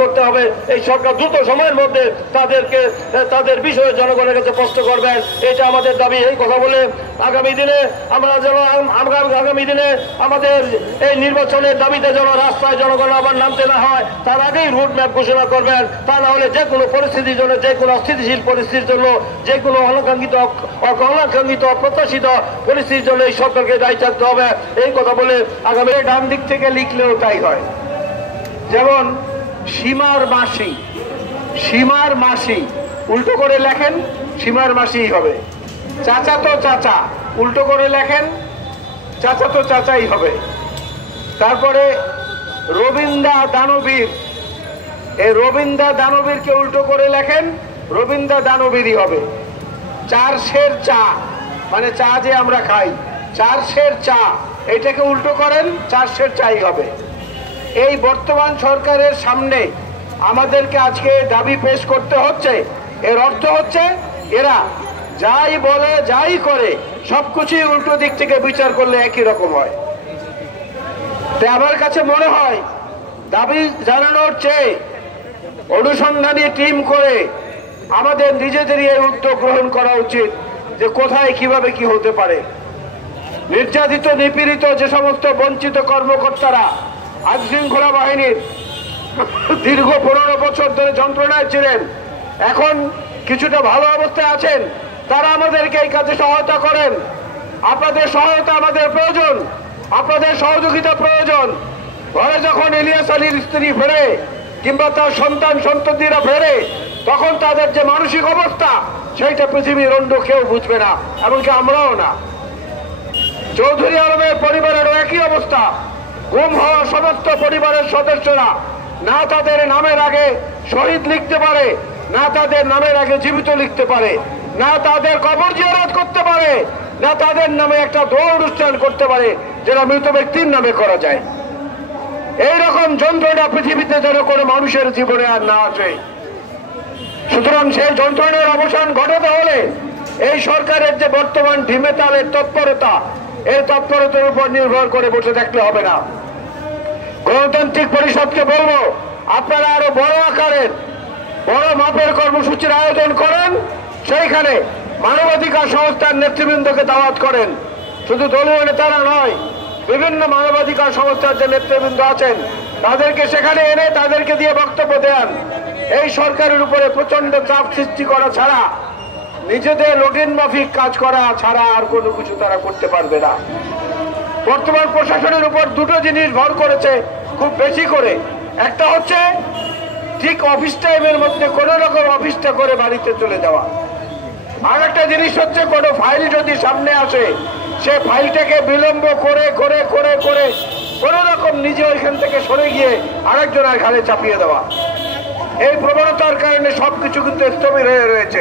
করতে হবে। এই সরকার দ্রুত সময়ের মধ্যে তাদের বিষয়ে জনগণের কাছে স্পষ্ট করবেন, এটা আমাদের দাবি। এই কথা বলে আগামী দিনে আমাদের এই নির্বাচনের দাবিতে যেন রাস্তায় জনগণ আবার নামতে না হয়, তার আগেই রুটম্যাপ ঘোষণা করবেন। তা না হলে যে কোনো পরিস্থিতির জন্য, যে কোনো অস্থিতিশীল পরিস্থিতির জন্য, যে কোনো অনাকাঙ্ক্ষিত অপ্রত্যাশিত পরিস্থিতির জন্য এই সরকারকে দায়ী থাকতে হবে। এই কথা বলে আগামী ডান দিক থেকে লিখলেও তাই হয়। যেমন সীমার মাসি উল্টো করে লেখেন সীমার মাসিই হবে। চাচা তো চাচা উল্টো করে লেখেন চাচা তো চাচাই হবে। তারপরে রবীন্দ্র দানবীর, এই রবীন্দ্র দানবীরকে উল্টো করে লেখেন রবীন্দ্র দানবীরই হবে। চার সের চা, মানে চা যে আমরা খাই, চার সের চা, এইটাকে উল্টো করেন চার সের চাই হবে। এই বর্তমান সরকারের সামনে আমাদেরকে আজকে দাবি পেশ করতে হচ্ছে। এর অর্থ হচ্ছে এরা যাই বলে যাই করে সবকিছুই উল্টো দিক থেকে বিচার করলে একই রকম হয়। তাই আমার কাছে মনে হয় দাবি জানানোর চেয়ে অনুসন্ধানী টিম করে আমাদের নিজেদেরই এই উদ্যোগ গ্রহণ করা উচিত যে কোথায় কিভাবে কি হতে পারে। নির্যাতিত নিপীড়িত যে সমস্ত বঞ্চিত কর্মকর্তারা আইন শৃঙ্খলা বাহিনীর দীর্ঘ 15 বছর ধরে যন্ত্রণায় ছিলেন, এখন কিছুটা ভালো অবস্থায় আছেন, তারা আমাদেরকে এই কাজে সহায়তা করেন। আপনাদের সহায়তা আমাদের প্রয়োজন, আপনাদের সহযোগিতা প্রয়োজন। ঘরে যখন ইলিয়াস আলীর স্ত্রী ফেরে কিংবা তার সন্তানরা ফেরে, তখন তাদের যে মানসিক অবস্থা সেইটা পৃথিবীর অন্য কেউ বুঝবে না, এমনকি আমরাও না। চৌধুরী আলমের পরিবারেরও একই অবস্থা। গুম হওয়া সমস্ত পরিবারের সদস্যরা না তাদের নামের আগে শহীদ লিখতে পারে, না তাদের নামের আগে জীবিত লিখতে পারে, না তাদের কবর জিয়ারত করতে পারে, না তাদের নামে একটা দোয়া অনুষ্ঠান করতে পারে যেটা মৃত ব্যক্তির নামে করা যায়। এইরকম যন্ত্রণা পৃথিবীতে যেন কোনো মানুষের জীবনে আর না আসে। সুতরাং সেই যন্ত্রণার অবসান ঘটাতে হলে এই সরকারের যে বর্তমান ঢিমেতালের তৎপরতা, এই তৎপরতার উপর নির্ভর করে বসে থাকলে হবে না। গণতান্ত্রিক পরিষদকে বলবো, আপনারা আরো বড় আকারের বড় মাপের কর্মসূচির আয়োজন করেন, সেইখানে মানবাধিকার সংস্থার নেতৃবৃন্দকে দাওয়াত করেন। শুধু দলীয় নেতারা নয়, বিভিন্ন মানবাধিকার সংস্থার যে নেতৃবৃন্দ আছেন তাদেরকে সেখানে এনে তাদেরকে দিয়ে বক্তব্য দেন। এই সরকারের উপরে প্রচন্ড চাপ সৃষ্টি করা ছাড়া, নিজেদের রুটিন মাফিক কাজ করা ছাড়া আর কোনো কিছু তারা করতে পারবে না। বর্তমান প্রশাসনের উপর দুটো জিনিস ভর করেছে খুব বেশি করে। একটা হচ্ছে ঠিক অফিস টাইমের মধ্যে কোন রকম অফিসটা করে বাড়িতে চলে যাওয়া। আর একটা জিনিস হচ্ছে কোনো ফাইল যদি সামনে আসে, সে ফাইলটাকে বিলম্ব করে করে করে করে কোন রকম নিজে ওইখান থেকে সরে গিয়ে আরেকজনের ঘাড়ে চাপিয়ে দেওয়া। এই প্রবণতার কারণে সবকিছু কিন্তু স্থবির হয়ে রয়েছে।